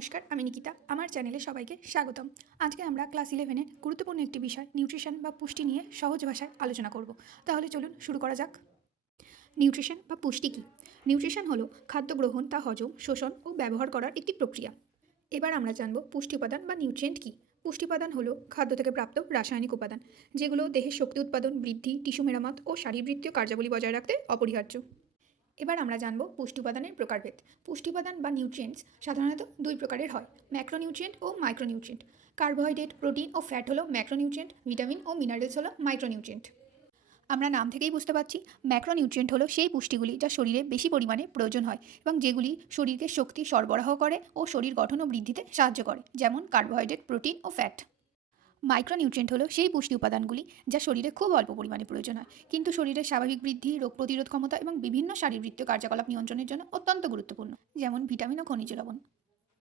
নমস্কার, আমি নিকিতা। আমার চ্যানেলে সবাইকে স্বাগতম। আজকে আমরা ক্লাস ইলেভেনের গুরুত্বপূর্ণ একটি বিষয়, নিউট্রিশন বা পুষ্টি নিয়ে সহজ ভাষায় আলোচনা করব। তাহলে চলুন শুরু করা যাক। নিউট্রিশন বা পুষ্টি কী? নিউট্রিশন হলো খাদ্য গ্রহণ, তা হজম, শোষণ ও ব্যবহার করার একটি প্রক্রিয়া। এবার আমরা জানব পুষ্টি উপাদান বা নিউট্রিয়েন্ট কী। পুষ্টি উপাদান হলো খাদ্য থেকে প্রাপ্ত রাসায়নিক উপাদান, যেগুলো দেহের শক্তি উৎপাদন, বৃদ্ধি, টিস্যু মেরামত ও শারীরবৃত্তীয় কার্যাবলী বজায় রাখতে অপরিহার্য। এবার আমরা জানব পুষ্টি উপাদানের প্রকারভেদ। পুষ্টি উপাদান বা নিউট্রিয়েন্টস সাধারণত দুই প্রকারের হয়, ম্যাক্রোনিউট্রিয়েন্ট ও মাইক্রোনিউট্রিয়েন্ট। কার্বোহাইড্রেট, প্রোটিন ও ফ্যাট হলো ম্যাক্রোনিউট্রিয়েন্ট, ভিটামিন ও মিনারেলস হলো মাইক্রোনিউট্রিয়েন্ট। আমরা নাম থেকেই বুঝতে পারছি, ম্যাক্রোনিউট্রিয়েন্ট হলো সেই পুষ্টিগুলি যা শরীরে বেশি পরিমাণে প্রয়োজন হয় এবং যেগুলি শরীরকে শক্তি সরবরাহ করে ও শরীর গঠন ও বৃদ্ধিতে সাহায্য করে, যেমন কার্বোহাইড্রেট, প্রোটিন ও ফ্যাট। মাইক্রোনিউট্রিয়েন্ট হলো সেই পুষ্টি উপাদানগুলি যা শরীরে খুব অল্প পরিমাণে প্রয়োজন হয়। কিন্তু শরীরের স্বাভাবিক বৃদ্ধি, রোগ প্রতিরোধ ক্ষমতা এবং বিভিন্ন শারীরবৃত্তীয় কার্যকলাপ নিয়ন্ত্রণের জন্য অত্যন্ত গুরুত্বপূর্ণ, যেমন ভিটামিন ও খনিজ লবণ।